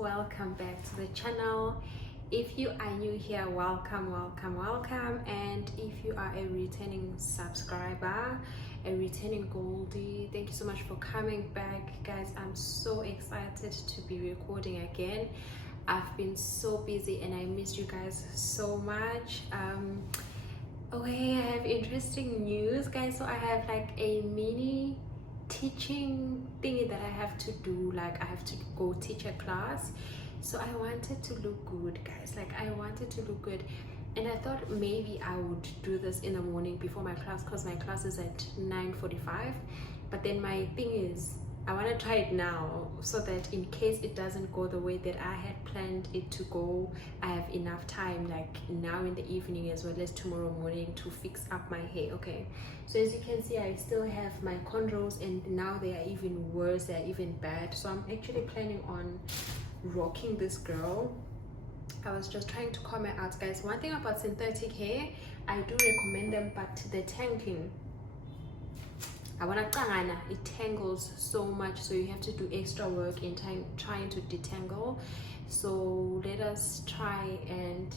welcome back to the channel. If you are new here, welcome. And if you are a returning subscriber, a returning Goldie, thank you so much for coming back, guys. I'm so excited to be recording again. I've been so busy and I missed you guys so much. Okay, I have interesting news, guys. So I have like a mini teaching thingy that I have to do. Like I have to go teach a class, so I wanted to look good, guys. Like I wanted to look good, and I thought maybe I would do this in the morning before my class, because my class is at 9:45. But then my thing is, I want to try it now, so that in case it doesn't go the way that I had planned it to go, I have enough time, like now in the evening as well as tomorrow morning, to fix up my hair. Okay, so as you can see, I still have my cornrows, and now they are even worse, they are even bad. So I'm actually planning on rocking this girl. I was just trying to comment out, guys. One thing about synthetic hair, I do recommend them, but the tangling, it tangles so much, so you have to do extra work in time trying to detangle. So let us try and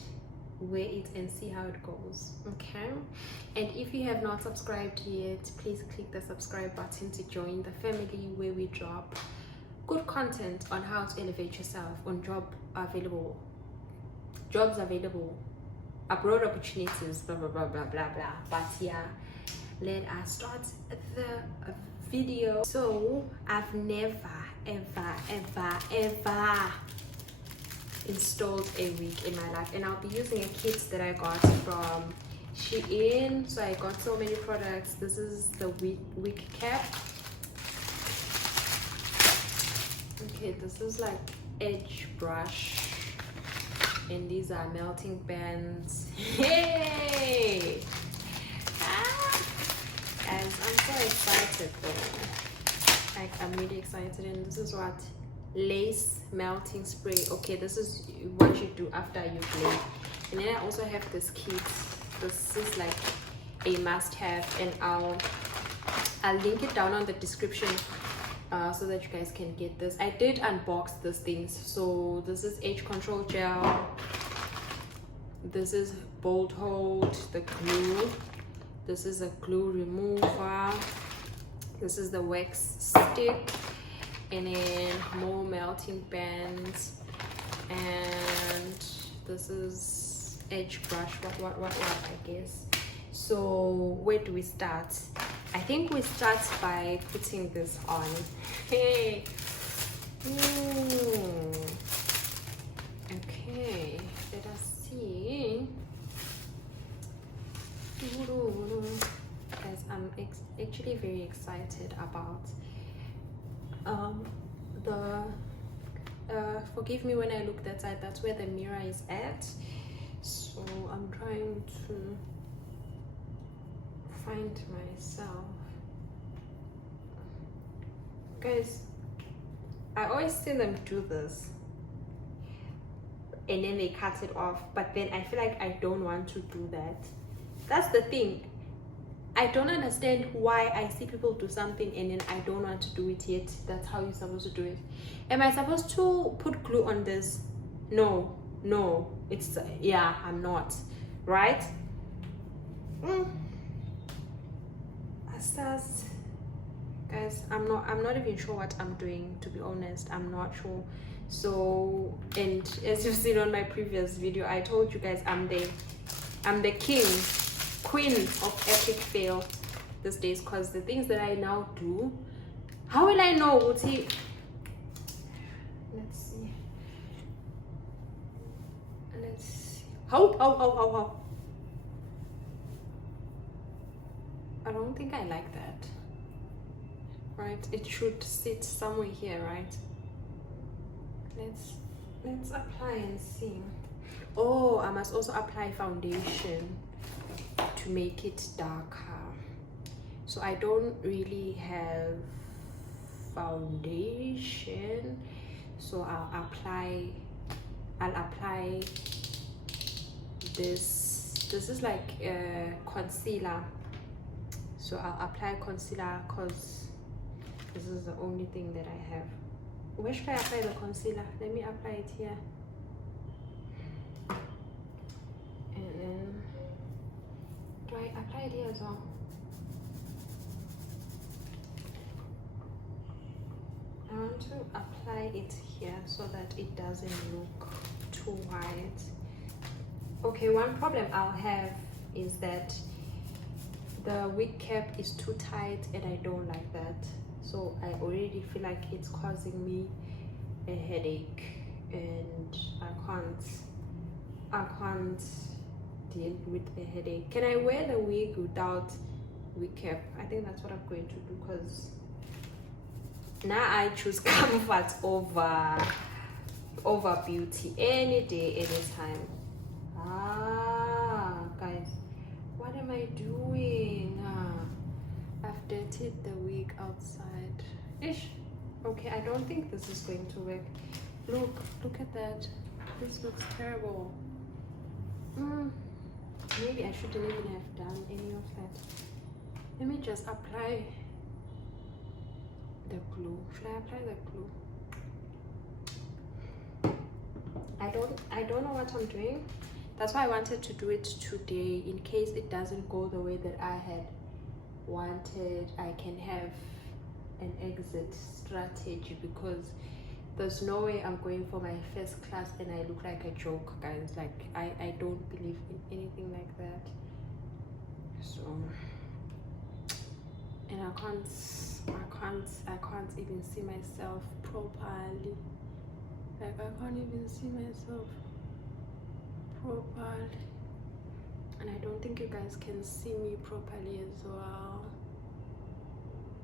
wear it and see how it goes. Okay, and if you have not subscribed yet, please click the subscribe button to join the family, where we drop good content on how to elevate yourself, on jobs available, abroad opportunities, blah blah blah blah blah blah. But yeah, let us start the video. So I've never ever installed a wig in my life, and I'll be using a kit that I got from Shein. So I got so many products. This is the wig cap. Okay, this is like edge brush, and these are melting bands. Hey, guys, I'm so excited though. Like I'm really excited. And this is what lace melting spray. Okay, this is what you do after you blade. And then I also have this kit. This is like a must-have, and I'll link it down on the description, so that you guys can get this. I did unbox these things. So this is age control gel, this is bolt hold, the glue, this is a glue remover, this is the wax stick, and then more melting bands, and this is edge brush, what I guess. So where do we start? I think we start by putting this on. Hey. Okay, let us see. Guys, I'm actually very excited about forgive me when I look that side, that's where the mirror is at. So I'm trying to find myself. Guys, I always see them do this and then they cut it off, but then I feel like I don't want to do that. That's the thing. I don't understand why I see people do something and then I don't want to do it yet. That's how you're supposed to do it. Am I supposed to put glue on this? No, it's yeah, I'm not, right? Guys, I'm not even sure what I'm doing, to be honest. I'm not sure. So, and as you've seen on my previous video, I told you guys I'm the queen of epic fail these days, because the things that I now do, how will I know? Let's see. How I don't think I like that. Right, it should sit somewhere here, right? Let's apply and see. Oh, I must also apply foundation to make it darker. So I don't really have foundation, so I'll apply this is like a concealer. So I'll apply concealer because this is the only thing that I have. Where should I apply the concealer? Let me apply it here. And then, do I apply it here as well? I want to apply it here so that it doesn't look too white. Okay, one problem I'll have is that the wig cap is too tight and I don't like that. So I already feel like it's causing me a headache and I can't deal with a headache. Can I wear the wig without wig cap? I think that's what I'm going to do, because now I choose comfort over beauty any day, anytime. Guys, what am I doing? I've dirtied the wig outside. Ish. Okay, I don't think this is going to work. Look at that. This looks terrible. Maybe I shouldn't even have done any of that. Let me just apply the glue. Should I apply the glue? I don't know what I'm doing. That's why I wanted to do it today, in case it doesn't go the way that I had wanted. I can have an exit strategy, because there's no way I'm going for my first class and I look like a joke, guys. Like I don't believe in anything like that. So, and I can't even see myself properly. Like I can't even see myself properly, and I don't think you guys can see me properly as well.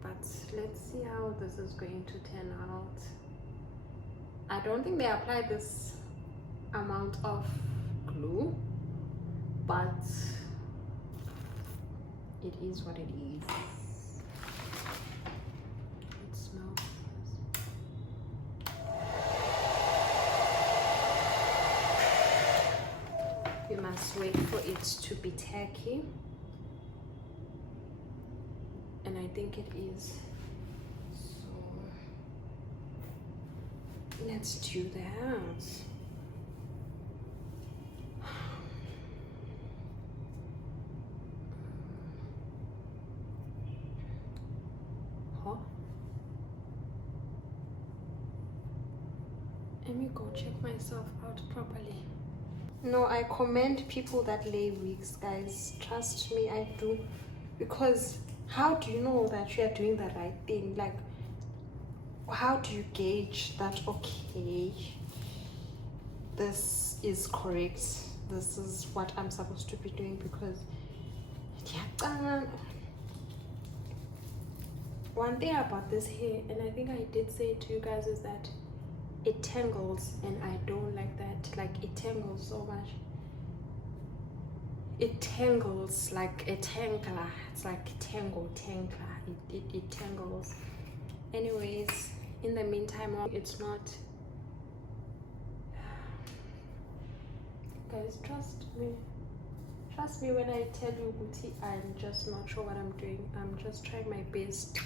But let's see how this is going to turn out. I don't think they apply this amount of glue, but it is what it is. It smells. You must wait for it to be tacky, and I think it is. So let's do that. Huh? Let me go check myself out properly. No, I commend people that lay wigs, guys. Trust me, I do. Because how do you know that you are doing the right thing? Like, how do you gauge that, okay, this is correct, this is what I'm supposed to be doing? Because one thing about this hair, and I think I did say it to you guys, is that it tangles, and I don't like that. Like, it tangles so much. It tangles like a tangler. It's like tangler. It tangles. Anyways, in the meantime, it's not. Guys, trust me. Trust me when I tell you, Guti, I'm just not sure what I'm doing. I'm just trying my best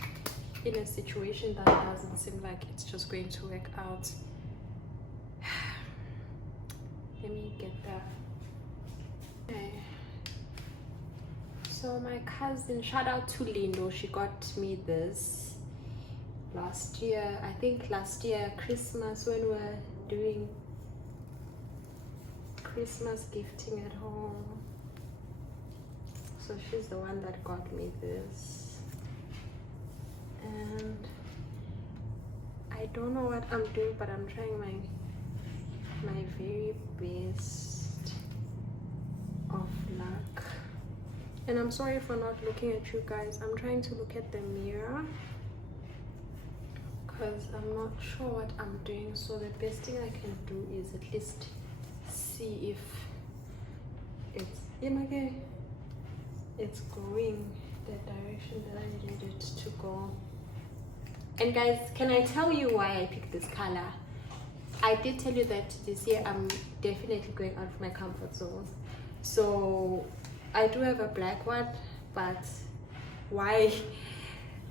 in a situation that doesn't seem like it's just going to work out. Let me get that. Okay. So my cousin, shout out to Lindo, she got me this last year. I think last year Christmas, when we were doing Christmas gifting at home. So she's the one that got me this, and I don't know what I'm doing, but I'm trying my very best of luck. And I'm sorry for not looking at you guys. I'm trying to look at the mirror because I'm not sure what I'm doing. So the best thing I can do is at least see if it's going the direction that I need it to go. And guys, can I tell you why I picked this color? I did tell you that this year I'm definitely going out of my comfort zone. So I do have a black one, but why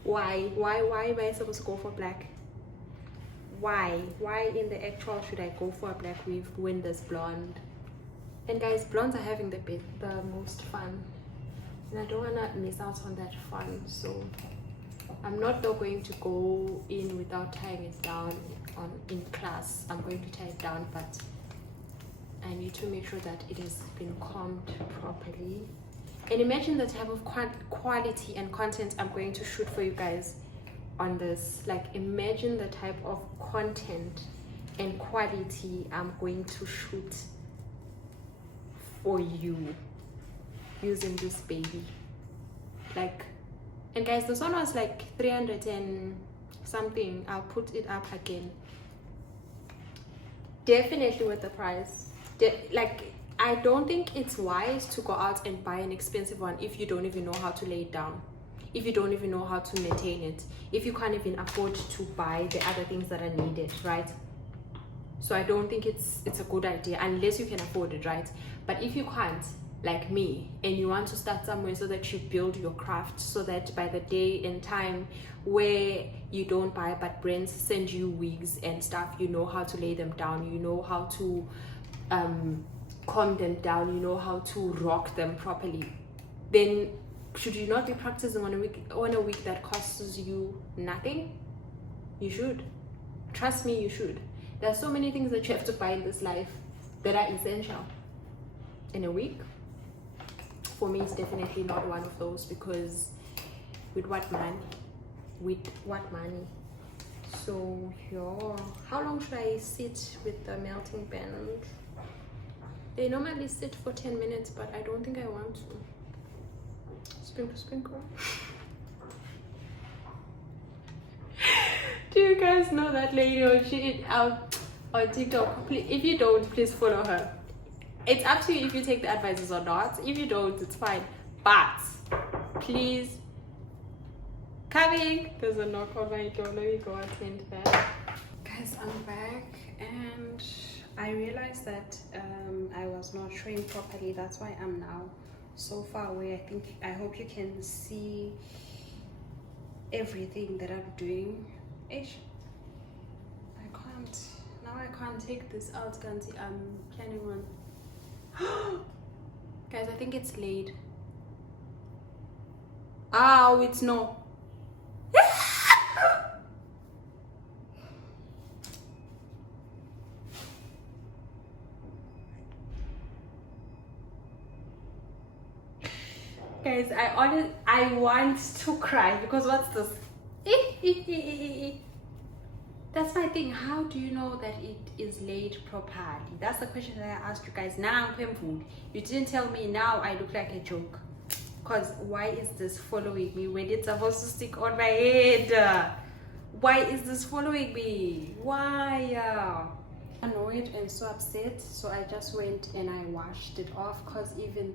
am I supposed to go for black? why in the actual should I go for a black weave when there's blonde? And guys, blondes are having the most fun, and I don't want to miss out on that fun. So I'm not though going to go in without tying it down in class. I'm going to tie it down, but I need to make sure that it has been combed properly. And imagine the type of quality and content I'm going to shoot for you guys on this. Like, imagine the type of content and quality I'm going to shoot for you using this baby. Like, and guys, this one was like 300 and something. I'll put it up again. Definitely worth the price. Like, I don't think it's wise to go out and buy an expensive one if you don't even know how to lay it down, if you don't even know how to maintain it, if you can't even afford to buy the other things that are needed, right? So I don't think it's a good idea unless you can afford it, right? But if you can't, like me, and you want to start somewhere so that you build your craft, so that by the day and time where you don't buy but brands send you wigs and stuff, you know how to lay them down, you know how to calm them down, you know how to rock them properly, then should you not be practicing on a week that costs you nothing? You should. Trust me, you should. There are so many things that you have to buy in this life that are essential. In a week, for me, it's definitely not one of those, because with what money? So yeah, how long should I sit with the melting band? They normally sit for 10 minutes, but I don't think I want to. Sprinkle. Do you guys know that lady on TikTok? If you don't, please follow her. It's up to you if you take the advices or not. If you don't, it's fine. But please, coming. There's a knock on my door. Let me go attend that. Guys, I'm back, and I realized that I was not showing properly. That's why I'm now so far away. I hope you can see everything that I'm doing. Ish. I can't take this out, guys. I'm planning on guys, I think it's laid. Oh, it's no. Guys, I want to cry, because what's this? That's my thing. How do you know that it is laid properly? That's the question that I asked you guys. Now I'm painful. You didn't tell me. Now I look like a joke. Because why is this following me when it's supposed to stick on my head? Why is this following me? Why? Annoyed and so upset. So I just went and I washed it off, because even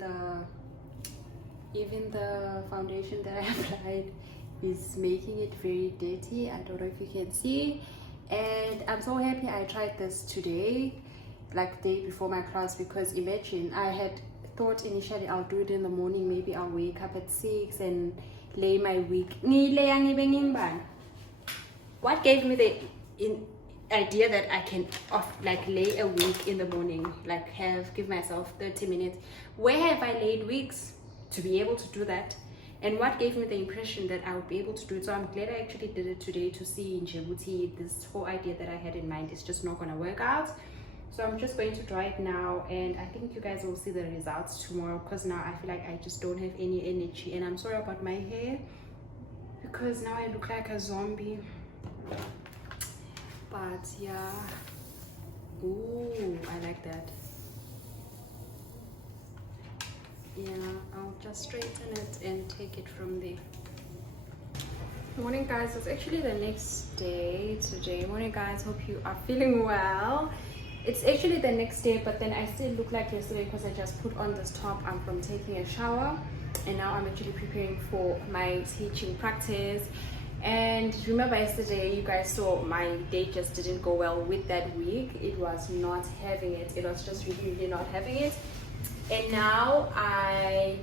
the foundation that I applied is making it very dirty. I don't know if you can see. And I'm so happy I tried this today, like day before my class, because imagine, I had thought initially I'll do it in the morning. Maybe I'll wake up at 6 and lay my wig. What gave me the idea that I can lay a wig in the morning, like give myself 30 minutes? Where have I laid wigs to be able to do that? And what gave me the impression that I would be able to do it? So I'm glad I actually did it today, to see in Djibouti this whole idea that I had in mind is just not going to work out. So I'm just going to dry it now, and I think you guys will see the results tomorrow, because now I feel like I just don't have any energy. And I'm sorry about my hair, because now I look like a zombie. But yeah, ooh, I like that. Yeah, I'll just straighten it and take it from there. Morning guys, it's actually the next day today. Morning guys, hope you are feeling well. It's actually the next day, but then I still look like yesterday because I just put on this top. I'm from taking a shower, and now I'm actually preparing for my teaching practice. And remember yesterday you guys saw my day just didn't go well with that wig. It was not having it. It was just really not having it. And now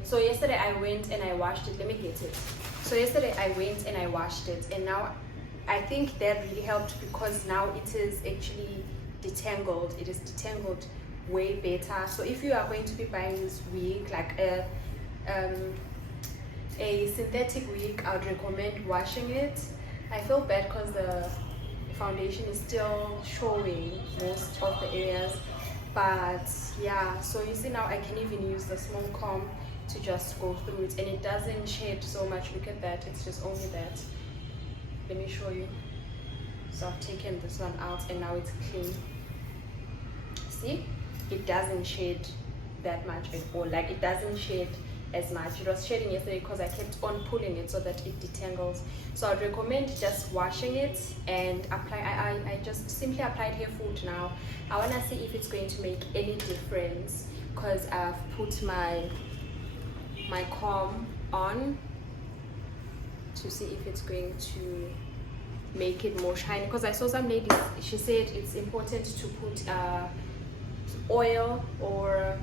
so yesterday I went and I washed it. Let me get it. So yesterday I went and I washed it, and now I think that really helped because now it is actually detangled. It is detangled way better. So if you are going to be buying this wig, like a synthetic wig, I would recommend washing it. I feel bad because the foundation is still showing most of the areas, but yeah. So you see now I can even use the small comb to just go through it, and it doesn't shed so much. Look at that, it's just only that. Let me show you. So I've taken this one out and now it's clean. See, it doesn't shed that much at all. Like, it doesn't shed as much. It was shedding yesterday because I kept on pulling it so that it detangles. So I'd recommend just washing it and apply. I just simply applied hair food now. I want to see if it's going to make any difference because I've put my comb on to see if it's going to make it more shiny, because I saw some ladies, she said it's important to put oil or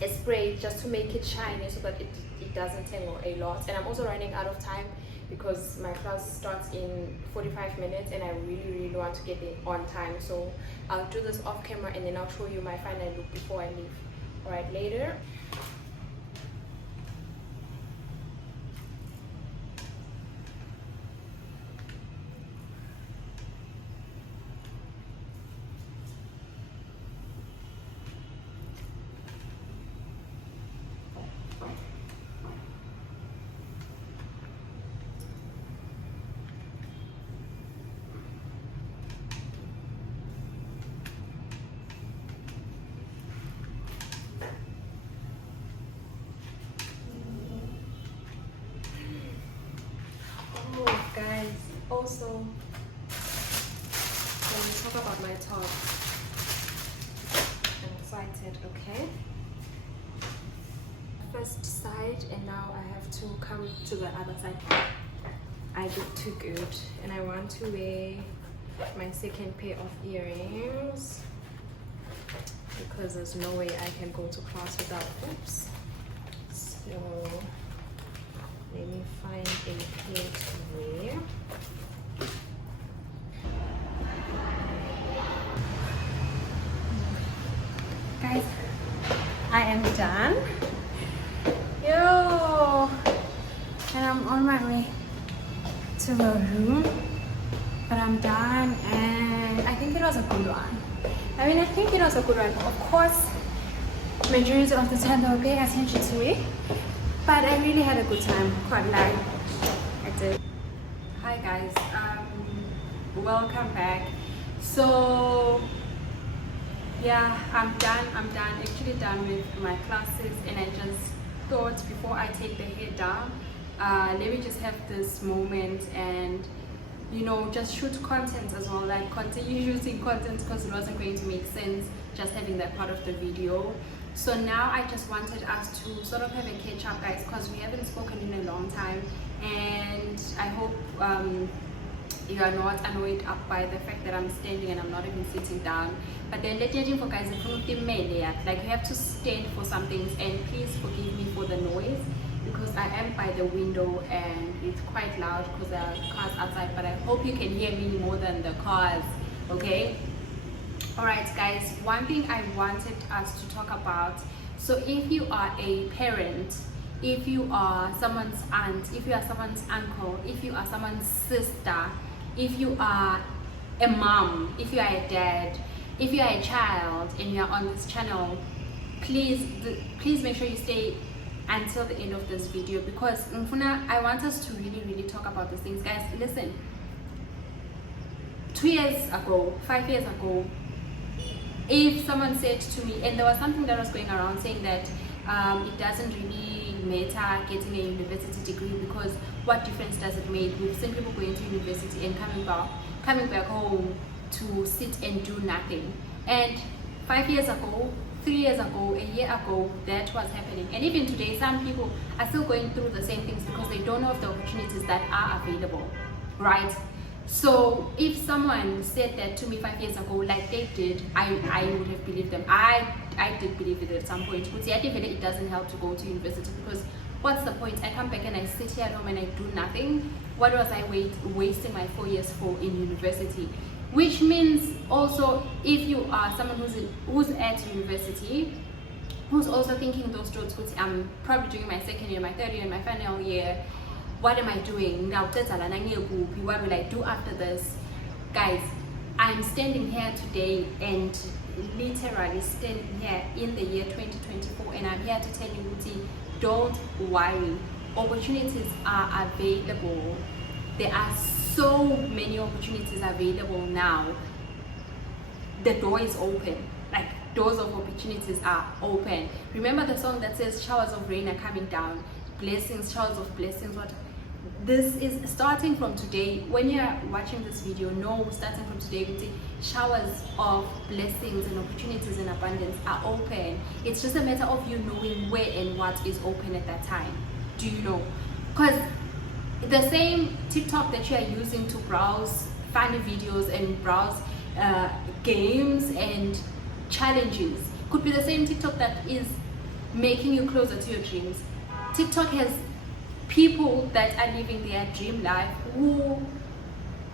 a spray just to make it shiny so that it doesn't tangle a lot. And I'm also running out of time because my class starts in 45 minutes and I really want to get it on time. So I'll do this off camera and then I'll show you my final look before I leave. All right, later. Guys, also when we talk about my top, I'm excited. Okay, first side, and now I have to come to the other side. I look too good and I want to wear my second pair of earrings because there's no way I can go to class without oops. So let me find a pair to wear. Guys, I am done. Yo! And I'm on my way to the room. But I'm done and I think it was a good one. I think it was a good one. Of course, majority of the time they were paying attention to it. But I really had a good time, quite like I did. Hi guys, welcome back. So yeah, I'm done actually done with my classes, and I just thought before I take the hair down, let me just have this moment and just shoot content as well, like continue shooting content because it wasn't going to make sense just having that part of the video. So now I just wanted us to sort of have a catch up, guys, because we haven't spoken in a long time, and I hope you are not annoyed up by the fact that I'm standing and I'm not even sitting down. But then let me for guys, like you have to stand for some things, and please forgive me for the noise because I am by the window and it's quite loud because there are cars outside, but I hope you can hear me more than the cars, okay? Alright guys, one thing I wanted us to talk about. So if you are a parent, if you are someone's aunt, if you are someone's uncle, if you are someone's sister, if you are a mom, if you are a dad, if you are a child and you are on this channel, please make sure you stay until the end of this video because I want us to really talk about these things. Guys, listen, 2 years ago, 5 years ago, if someone said to me, and there was something that was going around saying that it doesn't really matter getting a university degree because what difference does it make? We've seen people going to university and coming back home to sit and do nothing. And 5 years ago, 3 years ago, a year ago, that was happening. And even today, some people are still going through the same things because they don't know of the opportunities that are available, right? So if someone said that to me 5 years ago, like they did, I would have believed them. I did believe it at some point. But it doesn't help to go to university because what's the point? I come back and I sit here at home and I do nothing. What was I wasting my 4 years for in university? Which means also, if you are someone who's at university, who's also thinking those thoughts, I'm probably doing my second year, my third year, my final year, what am I doing now? What will I do after this? Guys, I'm standing here today and literally standing here in the year 2024, and I'm here to tell you, don't worry. Opportunities are available. There are so many opportunities available now. The door is open. Like, doors of opportunities are open. Remember the song that says showers of rain are coming down, blessings, showers of blessings. What this is starting from today. When you're watching this video, know starting from today, showers of blessings and opportunities in abundance are open. It's just a matter of you knowing where and what is open at that time. Do you know? Because the same TikTok that you are using to browse funny videos and browse games and challenges could be the same TikTok that is making you closer to your dreams. TikTok has people that are living their dream life who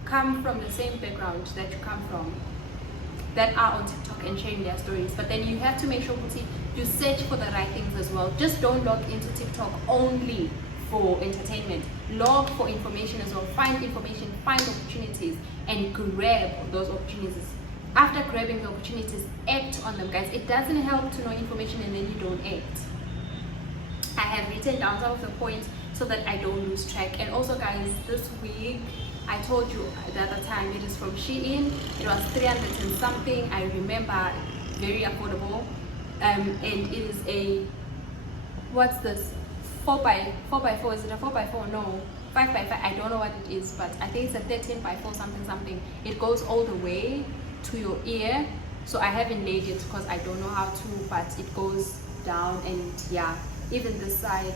come from the same background that you come from, that are on TikTok and sharing their stories. But then you have to make sure you search for the right things as well. Just don't log into TikTok only for entertainment. Log for information as well. Find information, find opportunities, and grab those opportunities. After grabbing the opportunities, act on them, guys. It doesn't help to know information and then you don't act. I have written down some of the points so that I don't lose track. And also, guys, this week, I told you the other time, it is from Shein. It was 300 and something. I remember, very affordable. And it is a, what's this? 4x4. Is it a 4x4? No. 5x5. I don't know what it is, but I think it's a 13x4 something. It goes all the way to your ear. So I haven't laid it because I don't know how to, but it goes down, and yeah, even this side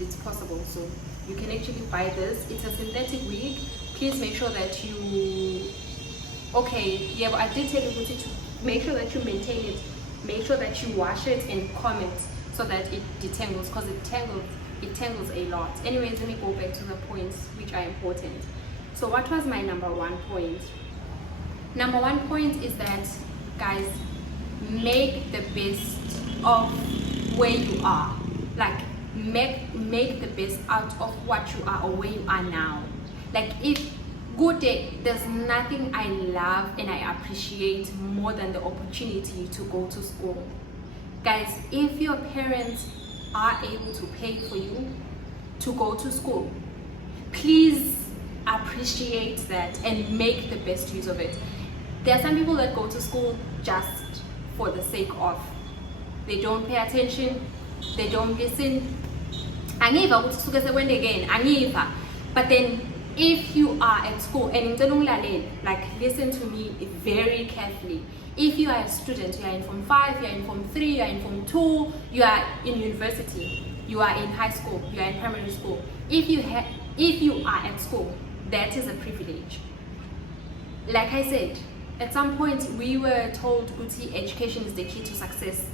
it's possible. So you can actually buy this. It's a synthetic wig. Please make sure that you, okay, yeah, but I did tell you to make sure that you maintain it, make sure that you wash it and comb it so that it detangles, because it tangles a lot. Anyways, let me go back to the points which are important. So what was my number one point? Number one point is that, guys, make the best of where you are. Like, make the best out of what you are or where you are now. Like, if good day, there's nothing I love and I appreciate more than the opportunity to go to school. Guys, if your parents are able to pay for you to go to school, please appreciate that and make the best use of it. There are some people that go to school just for the sake of. They don't pay attention, they don't listen. But then if you are at school, and like, listen to me very carefully. If you are a student, you are in Form 5, you are in Form 3, you are in Form 2, you are in university, you are in high school, you are in primary school. If you are at school, that is a privilege. Like I said, at some point we were told education is the key to success.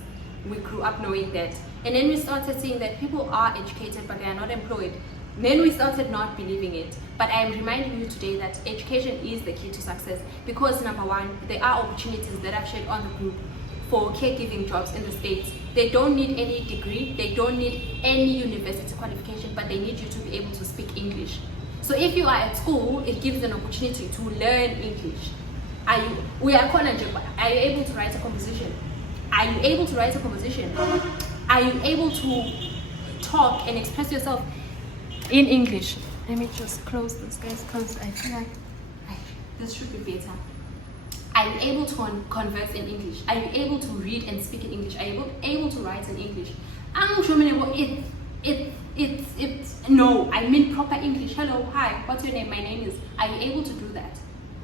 We grew up knowing that. And then we started seeing that people are educated but they are not employed. Then we started not believing it. But I am reminding you today that education is the key to success, because number one, there are opportunities that I've shared on the group for caregiving jobs in the States. They don't need any degree, they don't need any university qualification, but they need you to be able to speak English. So if you are at school, it gives an opportunity to learn English. Are you able to write a composition? Are you able to write a composition? Are you able to talk and express yourself in English? Let me just close this, guys, because I feel like this should be better. Are you able to converse in English? Are you able to read and speak in English? Are you able to write in English? No, I mean proper English. Hello, hi, what's your name? My name is. Are you able to do that?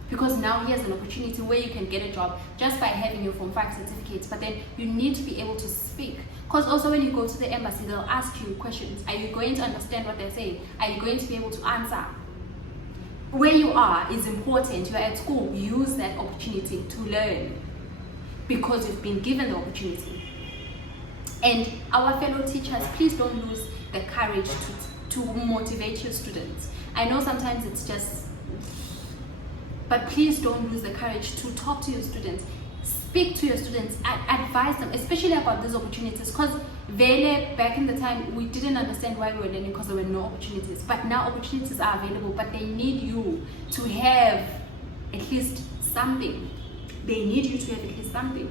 Because now here's an opportunity where you can get a job just by having your Form 5 certificates, but then you need to be able to speak. Because also when you go to the embassy, they'll ask you questions. Are you going to understand what they're saying? Are you going to be able to answer? Where you are is important. You're at school, use that opportunity to learn, because you've been given the opportunity. And our fellow teachers, please don't lose the courage to motivate your students. I know sometimes it's just, but please don't lose the courage to talk to your students, speak to your students, advise them, especially about these opportunities, because back in the time we didn't understand why we were learning because there were no opportunities, but now opportunities are available, but they need you to have at least something. They need you to have at least something.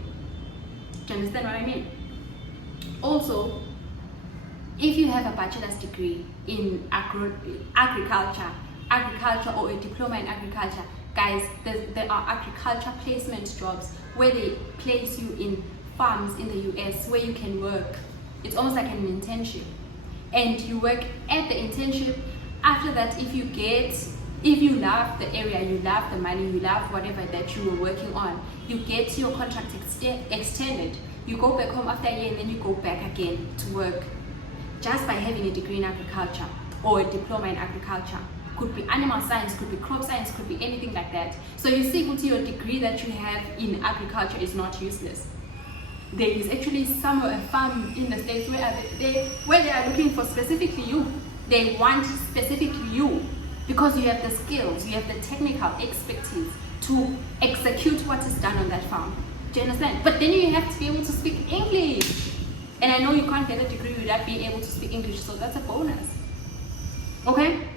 Do you understand what I mean? Also, if you have a bachelor's degree in agriculture or a diploma in agriculture, guys, there are agriculture placement jobs where they place you in farms in the US where you can work. It's almost like an internship, and you work at the internship. After that, if you love the area, you love the money, you love whatever that you were working on, you get your contract extended. You go back home after a year and then you go back again to work, just by having a degree in agriculture or a diploma in agriculture. Could be animal science, could be crop science, could be anything like that. So you see, your degree that you have in agriculture is not useless. There is actually somewhere a farm in the States where they are looking for specifically you. They want specifically you because you have the skills, you have the technical expertise to execute what is done on that farm. Do you understand? But then you have to be able to speak English. And I know you can't get a degree without being able to speak English, so that's a bonus. Okay?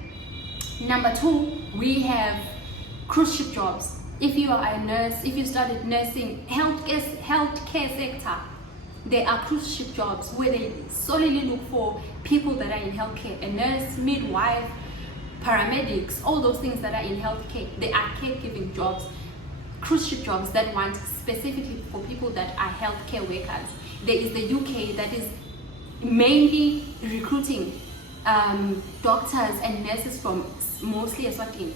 Number 2, we have cruise ship jobs. If you are a nurse, if you studied nursing, healthcare sector, there are cruise ship jobs where they solely look for people that are in healthcare. A nurse, midwife, paramedics, all those things that are in healthcare. They are caregiving jobs, cruise ship jobs that want specifically for people that are healthcare workers. There is the UK that is mainly recruiting doctors and nurses from mostly Eswatini.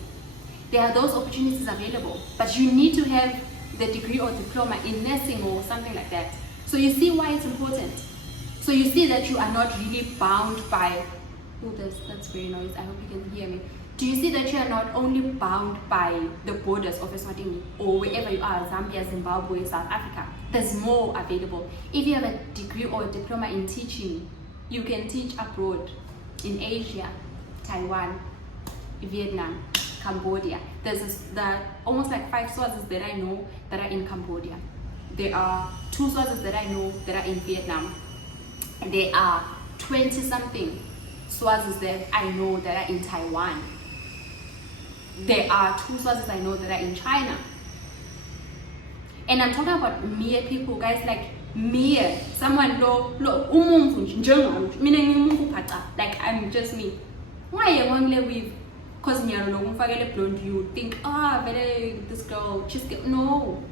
There are those opportunities available, but you need to have the degree or diploma in nursing or something like that. So you see why it's important. So you see that you are not really bound by, oh, that's very noisy, I hope you can hear me. Do you see that you are not only bound by the borders of Eswatini or wherever you are, Zambia, Zimbabwe, South Africa? There's more available. If you have a degree or a diploma in teaching, you can teach abroad, in Asia, Taiwan, Vietnam, Cambodia. There are almost like 5 sources that I know that are in Cambodia. There are 2 sources that I know that are in Vietnam. And there are 20-something sources that I know that are in Taiwan. There are 2 sources I know that are in China. And I'm talking about mere people, guys, like mere, someone like I'm just me. Why am I only with? Because blonde, you think, this girl, she's good. No.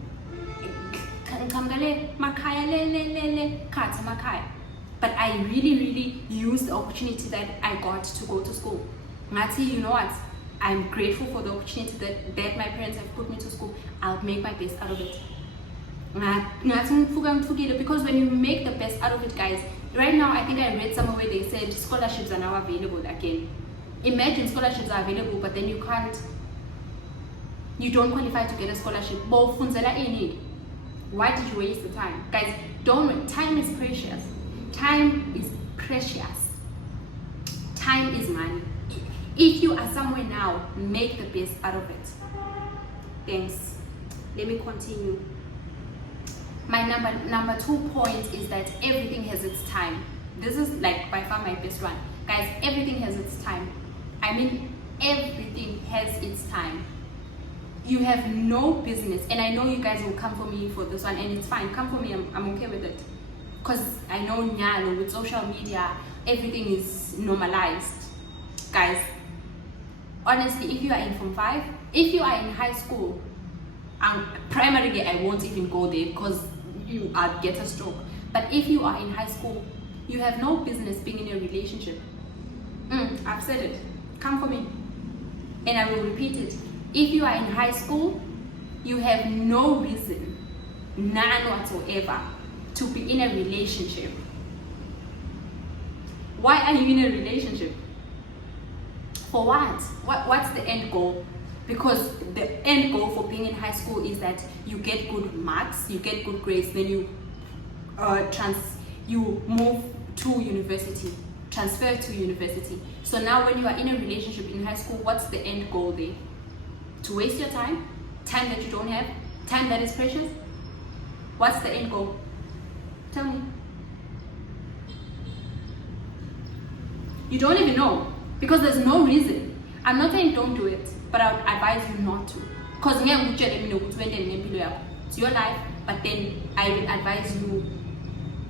But I really used the opportunity that I got to go to school. Ngati, you know what? I'm grateful for the opportunity that my parents have put me to school. I'll make my best out of it. Because when you make the best out of it, guys, right now I think I read somewhere where they said scholarships are now available again. Imagine scholarships are available, but then you don't qualify to get a scholarship. Why did you waste the time? Guys, time is precious. Time is precious. Time is money. If you are somewhere now, make the best out of it. Thanks. Let me continue. My number 2 point is that everything has its time. This is like by far my best one. Guys, everything has its time. I mean, everything has its time. You have no business, and I know you guys will come for me for this one, and it's fine. Come for me, I'm okay with it. Because I know now with social media, everything is normalized. Guys, honestly, if you are in Form 5, if you are in high school, primarily I won't even go there because you get a stroke. But if you are in high school, you have no business being in a relationship. I've said it. Come for me. And I will repeat it. If you are in high school, you have no reason, none whatsoever, to be in a relationship. Why are you in a relationship? For what? What's the end goal? Because the end goal for being in high school is that you get good marks, you get good grades, then you move to university. transfer to university. So now when you are in a relationship in high school, what's the end goal there? To waste your time that you don't have, time that is precious? What's the end goal? Tell me. You don't even know, because there's no reason. I'm not saying don't do it, but I would advise you not to. Because it's your life, but then I will advise you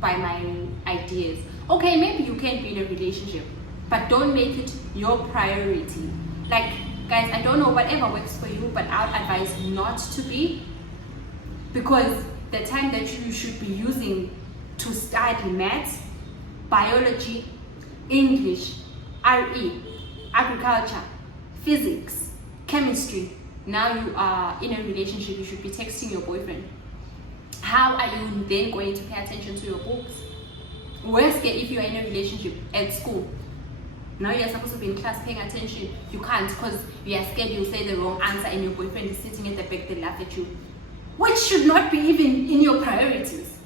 by my ideas. Okay, maybe you can be in a relationship, but don't make it your priority. Like, guys, I don't know, whatever works for you, but I would advise not to be, because the time that you should be using to study maths, biology, English, RE, agriculture, physics, chemistry, now you are in a relationship, you should be texting your boyfriend. How are you then going to pay attention to your books? Worst case, if you are in a relationship at school, now you're supposed to be in class paying attention, you can't because you are scared you'll say the wrong answer and your boyfriend is sitting at the back, they laugh at you, which should not be even in your priorities.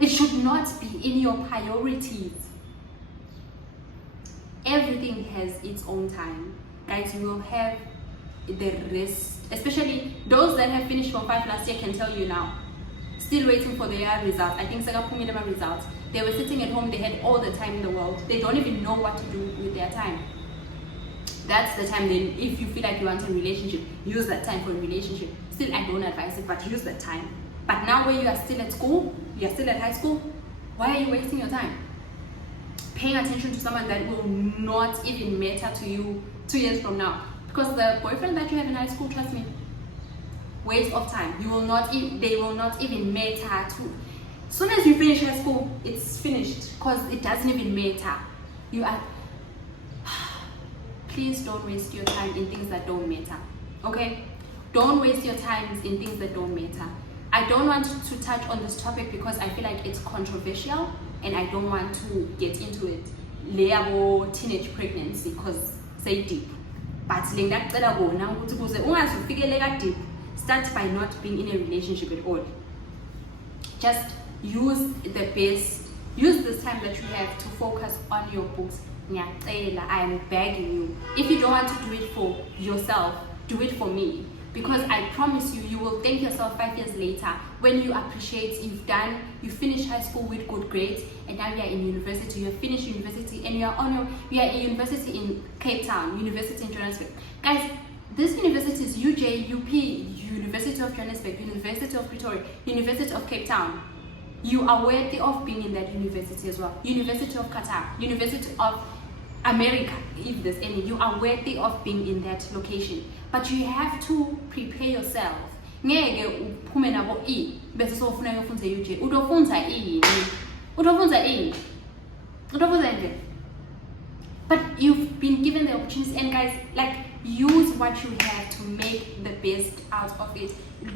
It should not be in your priorities. Everything has its own time. Guys, you will have the rest, especially those that have finished Form 5 last year can tell you now. Still waiting for their results. I think Singapore results. They were sitting at home, they had all the time in the world. They don't even know what to do with their time. That's the time then, if you feel like you want a relationship, use that time for a relationship. Still, I don't advise it, but use that time. But now when you are still at school, you are still at high school, why are you wasting your time? Paying attention to someone that will not even matter to you 2 years from now. Because the boyfriend that you have in high school, trust me, waste of time. They will not even matter to. As soon as you finish high school, it's finished because it doesn't even matter. You are. Please don't waste your time in things that don't matter. Okay? Don't waste your time in things that don't matter. I don't want to touch on this topic because I feel like it's controversial and I don't want to get into it. Leabo teenage pregnancy because say deep. But deep, start by not being in a relationship at all. Just use this time that you have to focus on your books. I'm begging you. If you don't want to do it for yourself, do it for me. Because I promise you, you will thank yourself 5 years later when you appreciate you finished high school with good grades and now you are in university, you have finished university and you are in university in Cape Town, university in Johannesburg. Guys, these universities, UJ, UP, University of Johannesburg, University of Pretoria, University of Cape Town, you are worthy of being in that university as well. University of Qatar, University of America, if there's any, you are worthy of being in that location. But you have to prepare yourself. But you've been given the opportunity, and guys, like, use what you have to make the best out of it.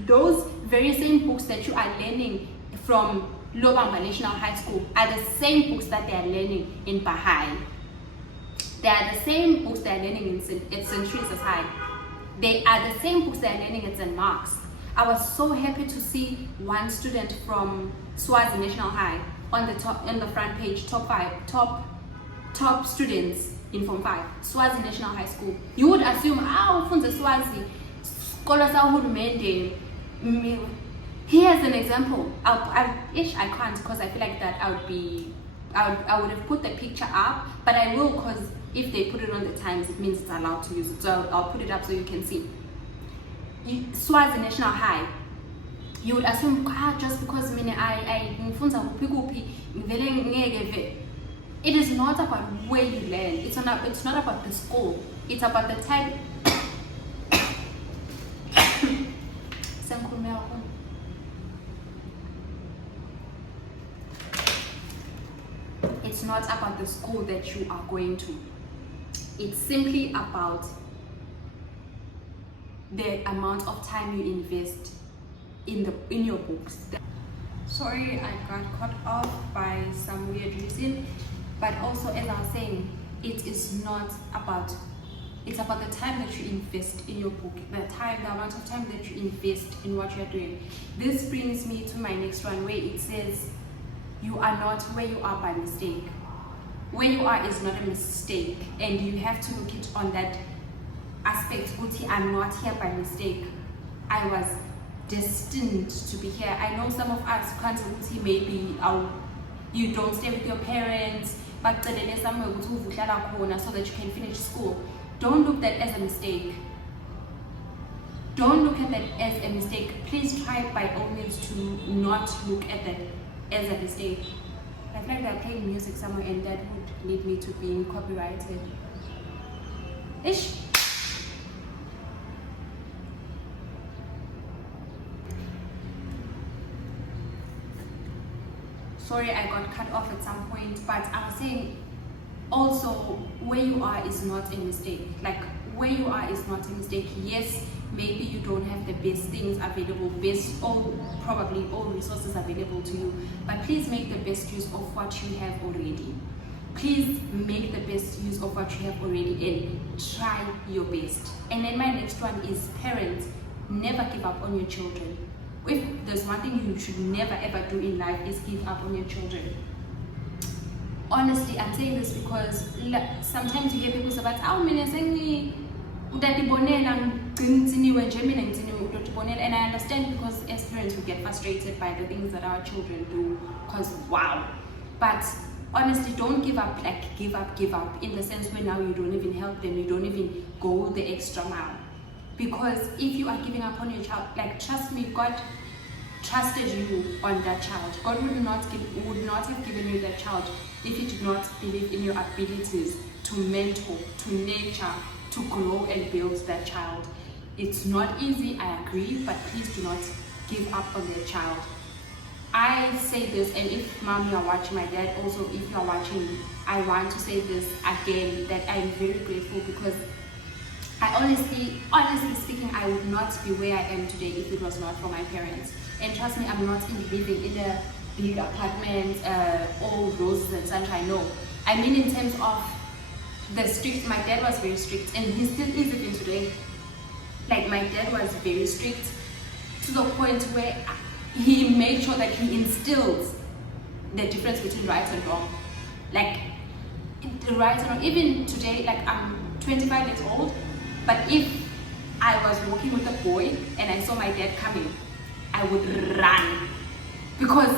Those very same books that you are learning from Lobamba National High School are the same books that they are learning in Bahai. They are the same books they are learning at St. Teresa's High. They are the same books they are learning at St. Mark's. I was so happy to see one student from Swazi National High on the front page, top students in Form 5, Swazi National High School. You would assume, ufunze Swazi, Scholar Sahulumende. Here's an example. I can't because I feel like that I would have put the picture up, but I will because if they put it on the Times, it means it's allowed to use it. So I'll put it up so you can see. Swazi National High. You would assume, just because I it is not about where you learn. It's not about the school. It's about the type. It's not about the school that you are going to. It's simply about the amount of time you invest in your books. Sorry, I got cut off by some weird reason, but also, as I was saying, it's about the time that you invest in your book, the amount of time that you invest in what you're doing. This brings me to my next one, where it says you are not where you are by mistake. where you are is not a mistake, and you have to look it on that aspect. Uti, I'm not here by mistake. I was destined to be here. I know some of us can't uti maybe you don't stay with your parents, but somewhere so that you can finish school. Don't look that as a mistake. Don't look at that as a mistake. Please try by all means to not look at that as a mistake. I feel like they're playing music somewhere and that would lead me to being copyrighted. Ish. Sorry, I got cut off at some point, but I was saying also where you are is not a mistake. Like where you are is not a mistake. Yes, maybe you don't have the best things available, probably all resources available to you, but please make the best use of what you have already. Please make the best use of what you have already and try your best. And then my next one is parents, never give up on your children. If there's one thing you should never ever do in life is give up on your children. Honestly, I'm saying this because sometimes you hear people say, but and I understand because as parents we get frustrated by the things that our children do because wow. But honestly, don't give up, like give up in the sense where now you don't even help them, you don't even go the extra mile. Because if you are giving up on your child, like trust me, God trusted you on that child. God would not have given you that child if He did not believe in your abilities to mentor, to nurture, to grow and build that child. It's not easy, I agree, but please do not give up on their child. I say this, and if mom you are watching, my dad also, if you are watching, I want to say this again, that I am very grateful because I honestly speaking, I would not be where I am today if it was not for my parents. And trust me, I'm not living in a big apartment, all roses and sunshine. No, I mean in terms of the strict. My dad was very strict, and he still is even today. Like my dad was very strict to the point where he made sure that he instills the difference between right and wrong. Like right and wrong. Even today, like I'm 25 years old. But if I was walking with a boy and I saw my dad coming, I would run because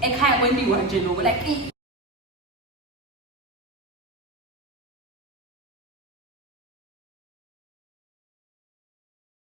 when you want to know, like